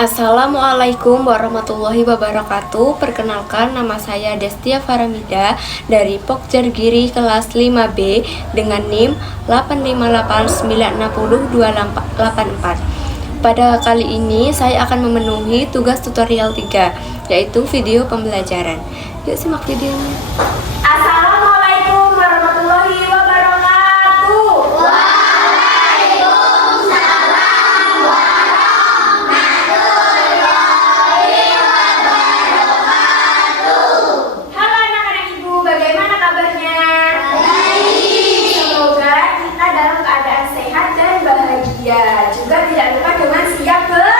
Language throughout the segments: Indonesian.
Assalamualaikum warahmatullahi wabarakatuh. Perkenalkan, nama saya Destia Faramida dari Pokjar Giri kelas 5B dengan NIM 858960284. Pada kali ini saya akan memenuhi tugas tutorial 3, yaitu video pembelajaran. Yuk simak videonya. Assalamualaikum warahmatullahi wabarakatuh. Waalaikumsalam warahmatullahi wabarakatuh. Halo anak-anak ibu, bagaimana kabarnya? Baik. Semoga kita dalam keadaan sehat dan bahagia. Juga tidak lupa dengan siap belajar.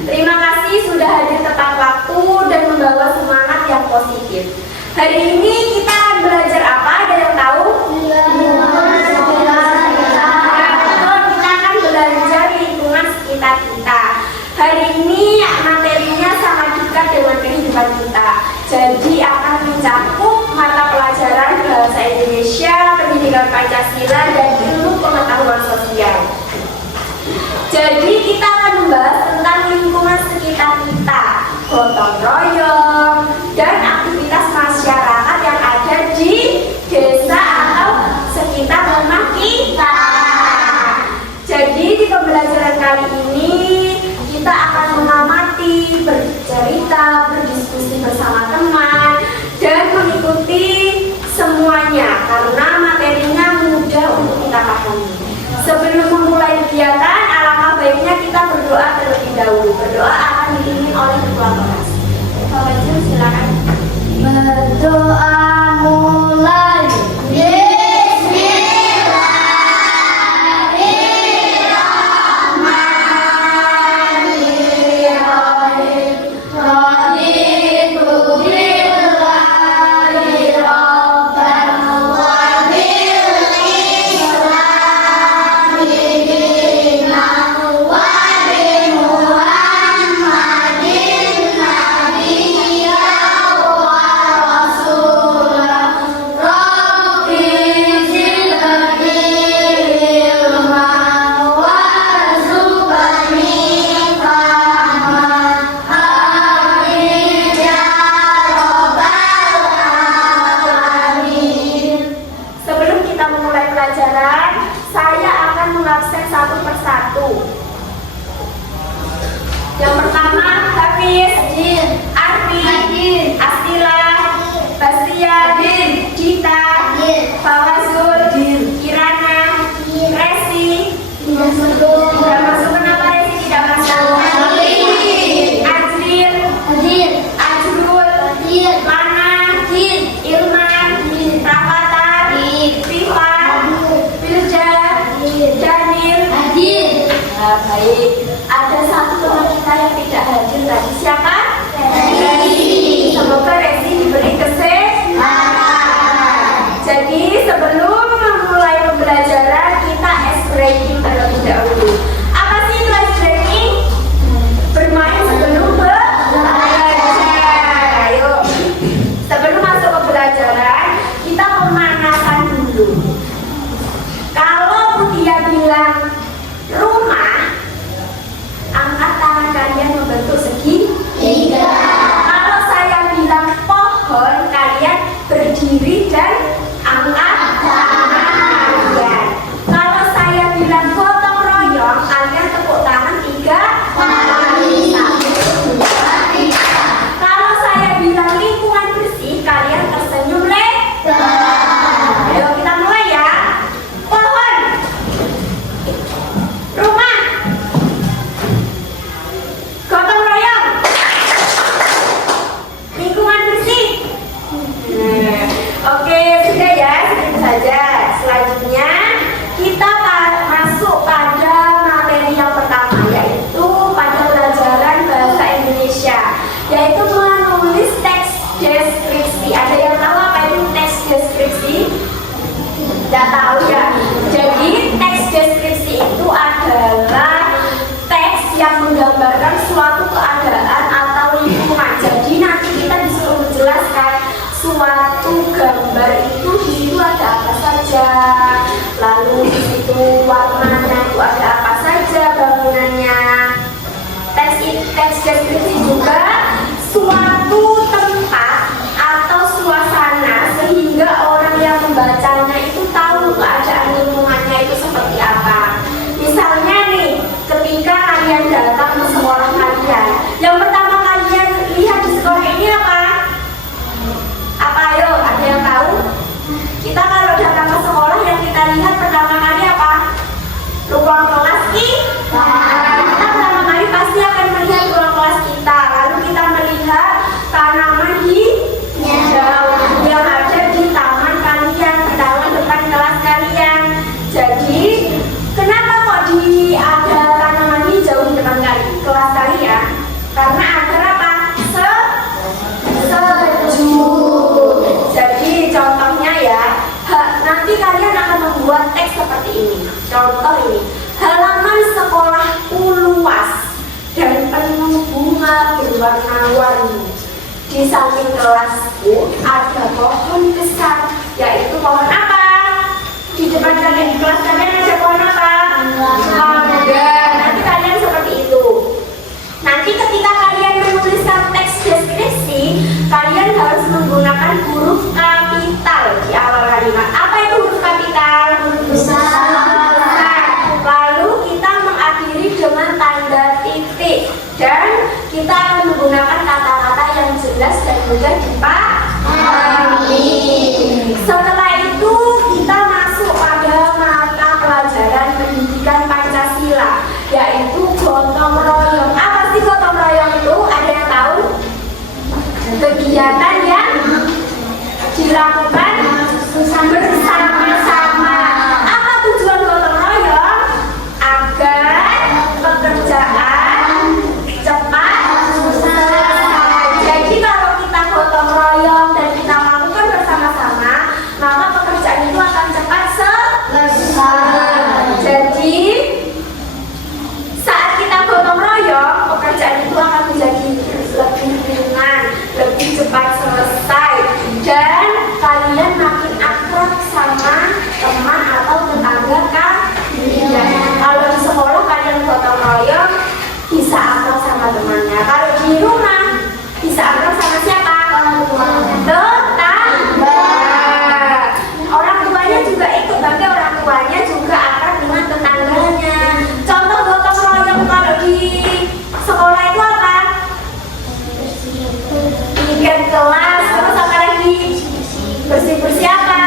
Terima kasih sudah hadir tepat waktu dan membawa semangat yang positif. Hari ini kita akan belajar apa? Ada yang tahu? Kita akan belajar lingkungan sekitar kita. Hari ini materinya sangat dekat dengan kehidupan kita. Jadi akan mencakup mata pelajaran bahasa Indonesia, pendidikan Pancasila, dan ilmu pengetahuan sosial. Jadi kita akan membahas tentang lingkungan sekitar kita, gotong royong, dan aktivitas masyarakat yang ada di desa atau sekitar rumah kita. Jadi di pembelajaran kali ini kita akan mengamati, bercerita, berdiskusi bersama teman, dan mengikuti semuanya karena materinya mudah untuk kita pahami. Sebelum memulai kegiatan, alangkah baiknya kita berdoa terlebih dahulu. Berdoa akan dipimpin oleh ketua kelas. Bapak Wajib, silakan. Berdoa mulai. Bismillahirrahmanirrahim. Raditu billahi rabban wa bil islami dinan wa bi Muhammadin nabiyyan wa rasulah. Rabbi zidni ilman warzuqni fahman. Amin ya rabbal alamin. Sebelum kita memulai pelajaran, saya akan mengabsen satu persatu. Yang pertama, Hafiz, Arfi, Astila, Basria, Dita, Fawazul, Kirana, Resi. Tidak masuk, kenapa Resi tidak masuk? Ajril, Ajrul, Lana, Ilman, Rafathar, Viva, Bilja, Daniel. Baik, ada satu teman kita yang tidak hadir tadi. Siapa? Resi. Semoga Resi diberi kesehatan. Jadi sebelum memulai pembelajaran kita ice breaking terlebih dahulu. Apa sih itu ice breaking? Bermain sebelum belajar. Ayo. Sebelum masuk ke pelajaran, kita pemanasan dulu. Kalau dia bilang rumah, angkat tangan kalian membentuk segitiga. Kalau saya bilang pohon, kalian berdiri dan angkat tangan kalian. Kalau saya bilang gotong royong, kalian tepuk tangan 3 kali. 1, 2, 3. Kalau saya bilang lingkungan bersih, kalian tersenyum lebar. Ayo kita mulai ya. Pohon, rumah, gotong royong, lingkungan bersih. Oke, sudah ya, segitu saja. Selanjutnya kita masuk pada materi yang pertama, yaitu pada pelajaran bahasa Indonesia, yaitu menulis teks deskripsi. Ada yang tahu apa itu teks deskripsi? Tidak tahu ya. Jadi teks deskripsi itu adalah teks yang menggambarkan suatu keadaan atau lingkungan. Jadi nanti kita disuruh menjelaskan suatu gambar itu di situ ada apa saja, lalu di situ warnanya itu ada apa saja, bangunannya berwarna-warni. Di samping kelasku ada pohon besar, yaitu pohon apa? Di depan kalian, di kelas kalian ada pohon apa? Mangga. Nanti kalian seperti itu. Nanti ketika kalian menuliskan teks deskripsi, kalian harus menggunakan huruf kapital di awal kalimat. Apa itu huruf kapital? Huruf besar. Lalu kita mengakhiri dengan tanda titik dan kita akan menggunakan kata-kata yang jelas dan mudah dipahami. Setelah itu kita masuk pada mata pelajaran pendidikan Pancasila, yaitu gotong royong. Apa sih gotong royong itu? Ada yang tahu? Kegiatan yang dilakukan bersama-sama. Apa tujuan gotong royong? Agar pekerjaan cepat selesai. Jadi kalau kita gotong royong dan kita melakukan bersama-sama, maka pekerjaan itu akan cepat selesai. Jadi saat kita gotong royong, pekerjaan itu akan menjadi lebih ringan, lebih cepat selesai, dan kalian makin akrab sama teman atau tetangga kalian. Kalau di sekolah kalian gotong royong, bisa akrab sama temannya. Kalau di rumah bisa akrab sama siapa? Tetangga. Orang tuanya juga ikut, tapi orang tuanya juga akrab dengan tetangganya. Contoh gotong royong kalau di sekolah itu apa? Bikin kelas, terus apa lagi? Bersih-bersih apa?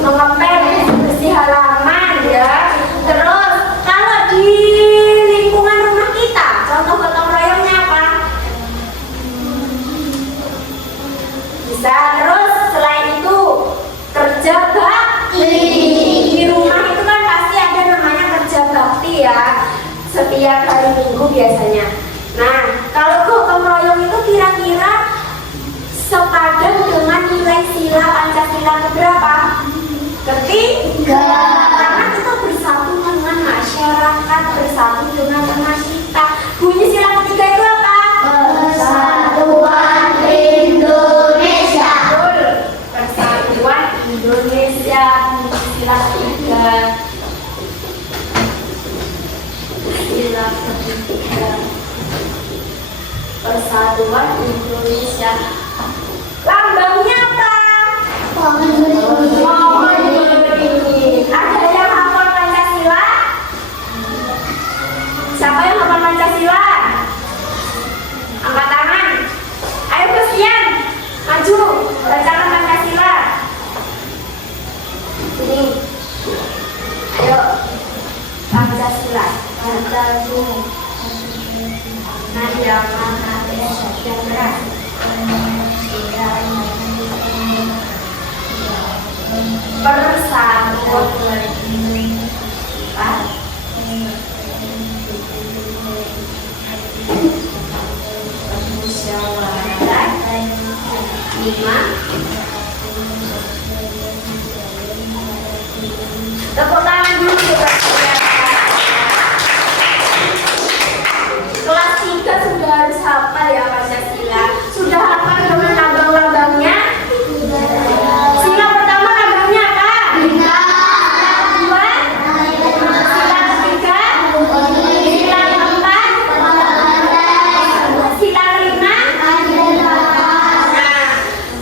Mengepel, bersih halaman ya. Terus kalau di lingkungan rumah kita, contoh gotong royongnya apa? Bisa. Terus selain itu kerja bakti. Di rumah itu kan pasti ada namanya kerja bakti ya, setiap hari Minggu biasanya. Nah, kalau gotong royong itu kira-kira sepadan dengan nilai sila Pancasila keberapa? Ketiga. Karena kita bersatu dengan masyarakat, bersatu dengan teman kita. Bunyi sila ketiga itu apa? Persatuan Indonesia. Betul. Persatuan Indonesia. Sila ketiga. Sila ketiga. Persatuan Indonesia. Lambangnya apa? Pohon beringin. Ada yang hafal Pancasila? Siapa yang hafal Pancasila? Angkat tangan. Ayo Christian, maju, bacakan Pancasila. Ini. Ayo. Pancasila. Nada mana yang berat. Persatuan musyawarah 5. Tepuk tangan dulu buat kelas 3 sudah harus hafal ya Pancasila. Sudah hafal dengan lambang-lambangnya? Sila pertama lambangnya apa? Sila kedua? Sila ketiga? Sila keempat? Sila kelima? Nah,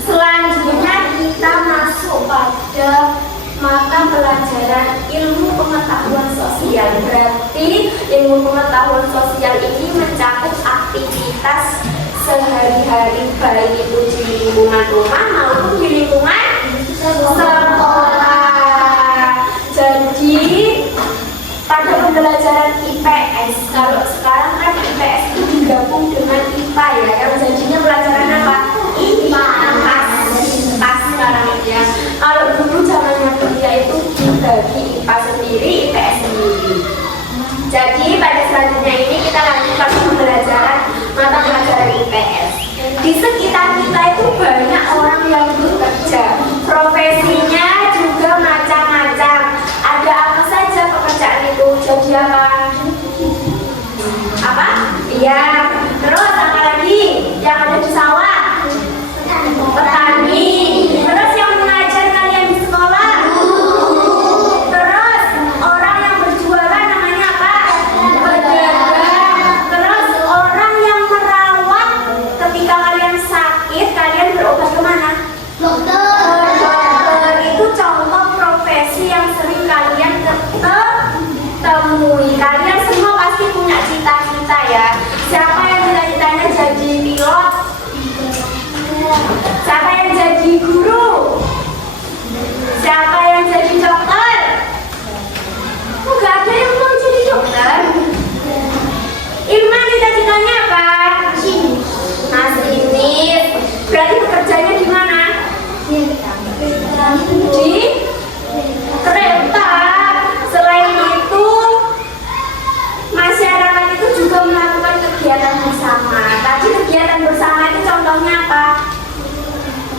selanjutnya kita masuk pada mata pelajaran ilmu pengetahuan sosial. Berarti ilmu pengetahuan sosial ini mencakup aktivitas sehari-hari, baik itu di lingkungan rumah maupun di lingkungan sekolah. Jadi pada pembelajaran IPS, kalau sekarang kan IPS itu digabung dengan IPA ya. Kalau jadinya pelajaran apa? IPA. Pas sekarang ya. Kalau dulu zamannya kuliah itu dibagi IPA sendiri, IPS sendiri. Jadi pada selanjutnya ini kita lanjutkan pembelajaran mata pelajaran IPS. Di sekitar kita itu banyak orang yang bekerja. Profesinya juga macam-macam. Ada apa saja pekerjaan itu? Jadi apa? Iya. Terus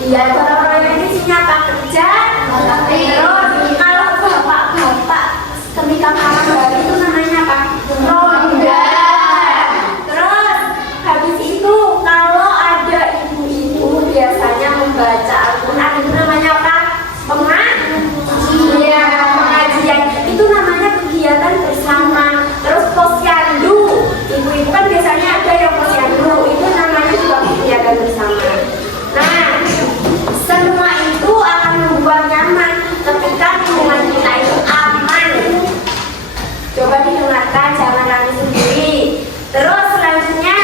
Iya, gotong royong ini isinya apa? Kerja. Terus kalau bapak-bapak ketika malam hari itu namanya apa? Ronda. Terus habis itu kalau ada ibu-ibu biasanya membaca Al-Quran itu namanya apa? Iya, pengajian itu namanya kegiatan bersama. Terus posyandu, ibu-ibu kan biasanya ada yang posyandu, itu namanya juga kegiatan bersama. Nah, semua itu akan membuat nyaman ketika lingkungan kita itu aman. Coba didengarkan, jangan nangis sendiri. Terus selanjutnya,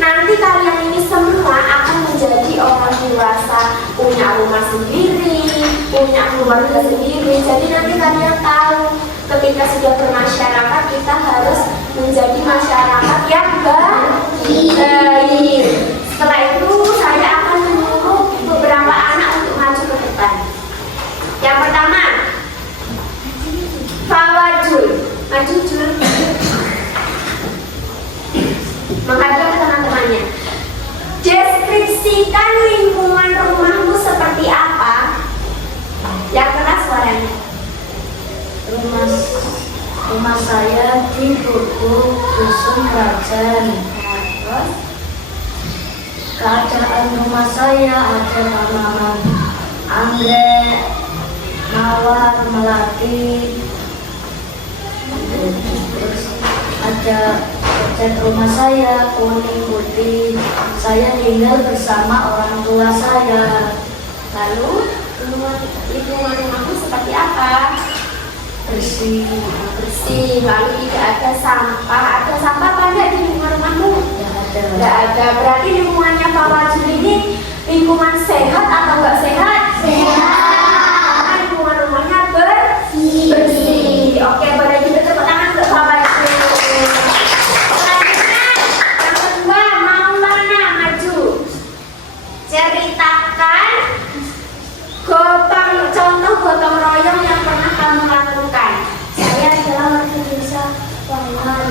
nanti kalian ini semua akan menjadi orang dewasa, punya rumah sendiri, punya keluarga sendiri. Jadi nanti kalian tahu ketika sudah bermasyarakat kita harus menjadi masyarakat yang baik. Setelah itu saya akan menyuruh beberapa anak untuk maju ke depan. Yang pertama, Fawajul, maju jul, menghadap ke teman-temannya. Deskripsikan lingkungan rumahmu seperti apa? Yang keras suaranya. Rumah saya di dusun Kerajaan. Terus Keadaan rumah saya ada tanaman anggrek, mawar, melati. Terus ada cat rumah saya kuning putih. Saya tinggal bersama orang tua saya. lalu lingkungan rumahmu seperti apa? Bersih. Bersih, lalu tidak ada sampah. Ada sampah apa enggak di lingkungan rumahmu? Tidak ada. Berarti lingkungannya Pak Wajul ini lingkungan sehat atau enggak sehat? Sehat. Lingkungan rumahnya bersih. Oke, boleh juga tepuk tangan untuk Pak Wajul. Selanjutnya, yang kedua, Maulana maju. Ceritakan contoh gotong royong yang pernah kamu lakukan. Saya adalah warga desa Wangan.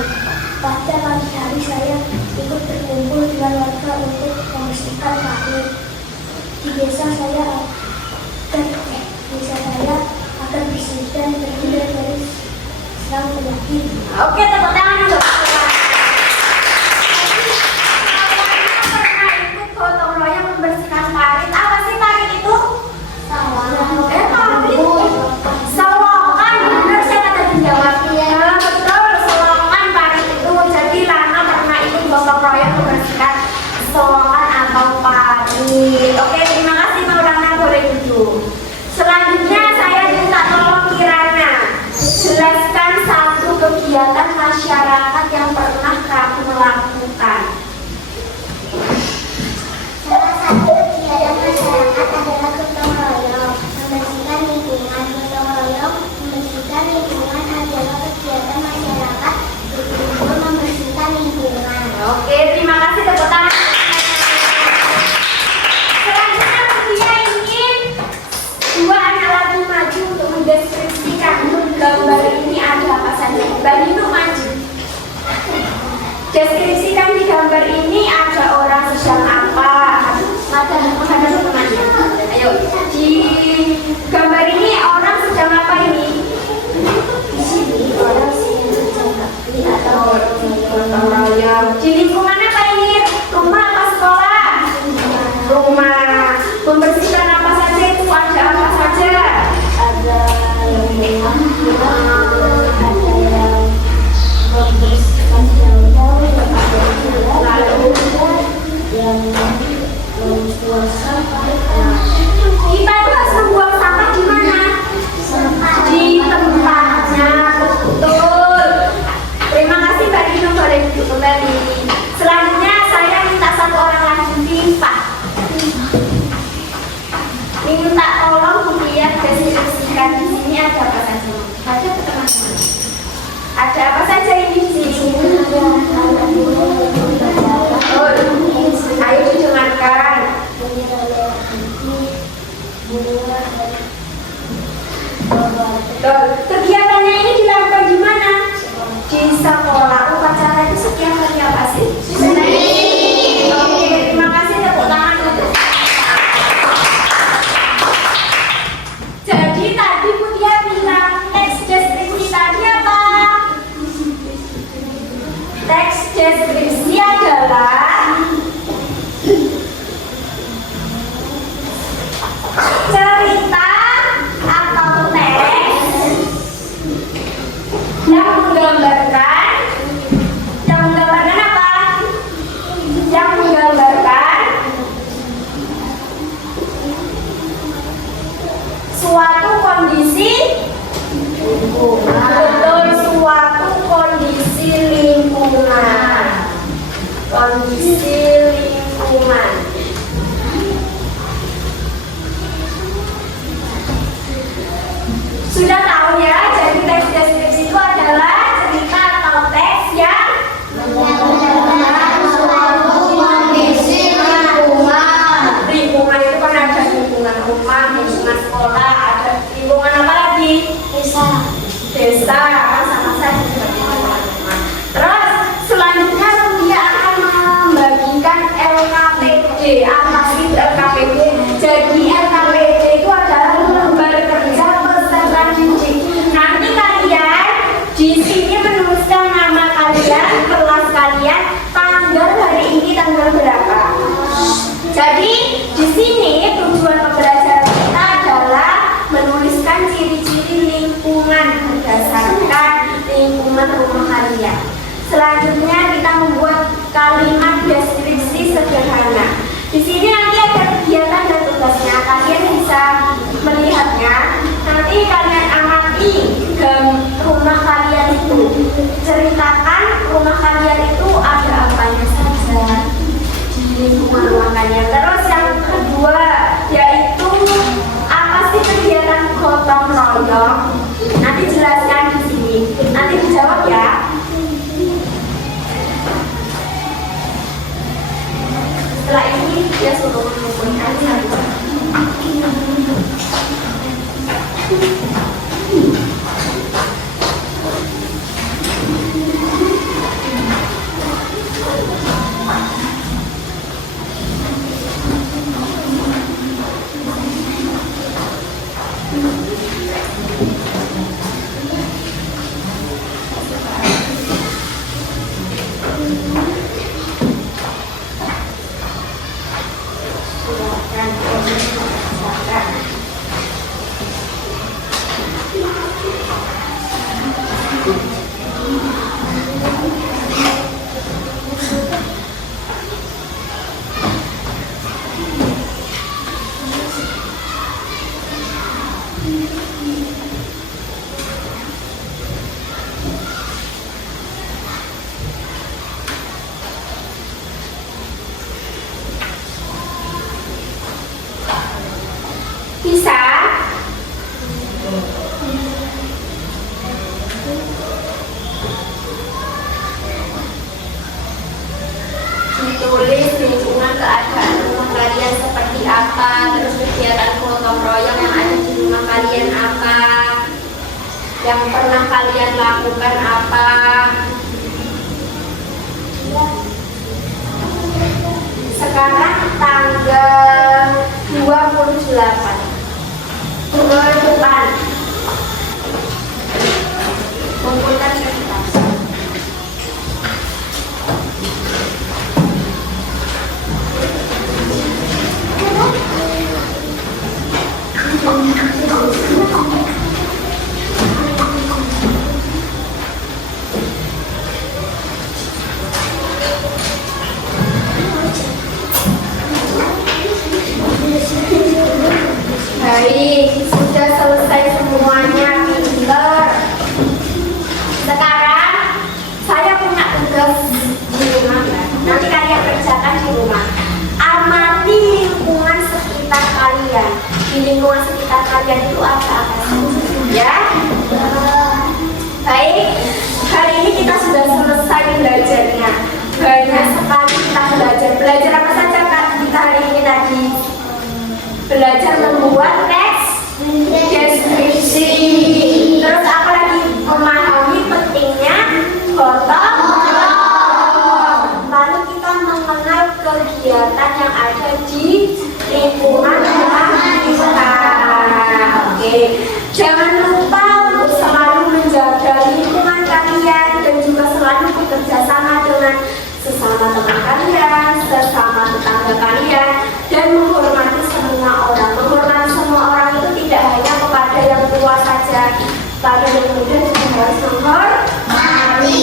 Pada pagi hari saya ikut berkumpul dengan warga untuk membersihkan kali. Di desa saya akan bersih dan terhindar dari serang penyakit. Oke, tepuk tangan untuk Maulana. Maulana pernah ikut gotong royong membersihkan parit. Apa sih parit itu? Selokan, benar siapa tadi jawab? Betul, selokan parit itu. Jadi Lana pernah ikut gotong royong membersihkan selokan atau parit. Oke, terima kasih Maulana, boleh duduk. Selanjutnya saya minta tolong Kirana jelaskan satu kegiatan masyarakat yang pernah kamu lakukan. Salah satu kegiatan masyarakat adalah gotong royong. Membersihkan lingkungan. Gotong royong membersihkan lingkungan adalah kegiatan masyarakat berkumpul membersihkan lingkungan. Oke, terima kasih, tepuk tangan. Selanjutnya dia ingin dua anak lagi maju untuk mendeskripsikan gambar ini ada apa saja. Mbak Nino maju. Deskripsikan di gambar ini ada orang sedang apa. Menghadap temannya. Ayo, di gambar ini orang sedang apa ini? Di sini orang sedang bakti atau gotong royong. Di lingkungan apa ini? Rumah apa sekolah? Rumah. Membersihkan apa saja itu? Ada apa saja? Ada yang ada yang membersihkan jauh-jauh, Lalu yang membuang sampah. kita itu harus membuang sampah di mana? Di tempatnya, betul. Terima kasih Mbak Dino, boleh duduk kembali. Selanjutnya saya minta satu orang lagi Limpah. Minta tolong dilihat deskripsikan di sini ada apa saja. Ada ke teman-teman. Ada apa saja ini di sini? Ayo didengarkan. Kegiatannya ini dilakukan di mana? Di sekolah. Upacara itu setiap hari apa sih? Oke, terima kasih, tepuk tangan untuk Apa sih LKPD? Jadi LKPD itu adalah lembar kerja peserta didik. Nanti kalian di sini menuliskan nama kalian, kelas kalian, tanggal hari ini tanggal berapa. Jadi di sini tujuan pembelajaran kita adalah menuliskan ciri-ciri lingkungan berdasarkan lingkungan rumah kalian. Selanjutnya kita membuat kalimat deskripsi sederhana. Di sini nanti ada kegiatan dan tugasnya. Kalian bisa melihatnya. Nanti kalian amati rumah kalian itu. Ceritakan rumah kalian itu ada apanya saja di lingkungan rumah kalian. Terus yang kedua yaitu apa sih kegiatan gotong royong? Nanti jelaskan di sini. Nanti dijawab ya. Setelah ini dia suruh mengumpulkan satu. Bisa? Ditulis lingkungan keadaan rumah kalian seperti apa, terus kegiatan gotong royong yang ada di rumah kalian apa, yang pernah kalian lakukan apa. Sekarang tanggal 28 bulan depan kumpulkan kertas. Baik, sudah selesai semuanya, pinter. Sekarang saya punya tugas di rumah, nanti kalian kerjakan di rumah. Amati lingkungan sekitar kalian. Di lingkungan sekitar kalian itu apa ya? Baik, hari ini kita sudah selesai belajarnya. Banyak sekali kita belajar. Belajar apa saja Kak kita hari ini tadi? Belajar membuat teks deskripsi. Terus apa lagi? Memahami pentingnya gotong royong. Lalu kita mengenal kegiatan yang ada di lingkungan rumah kita. Oke, jangan lupa untuk selalu menjaga lingkungan kalian dan juga selalu bekerja sama dengan sesama teman kalian, sesama tetangga kalian, dan menghormati semua orang. Menghormati semua orang itu tidak hanya kepada yang tua saja, pada yang muda juga harus menghormati.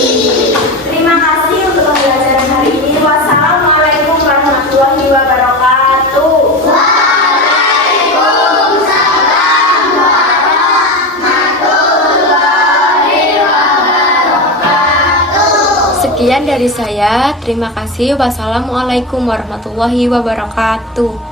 Terima kasih untuk pembelajaran hari ini. Wassalamualaikum warahmatullahi wabarakatuh. Waalaikumsalam warahmatullahi wabarakatuh. Sekian dari saya. Terima kasih. Wassalamualaikum warahmatullahi wabarakatuh.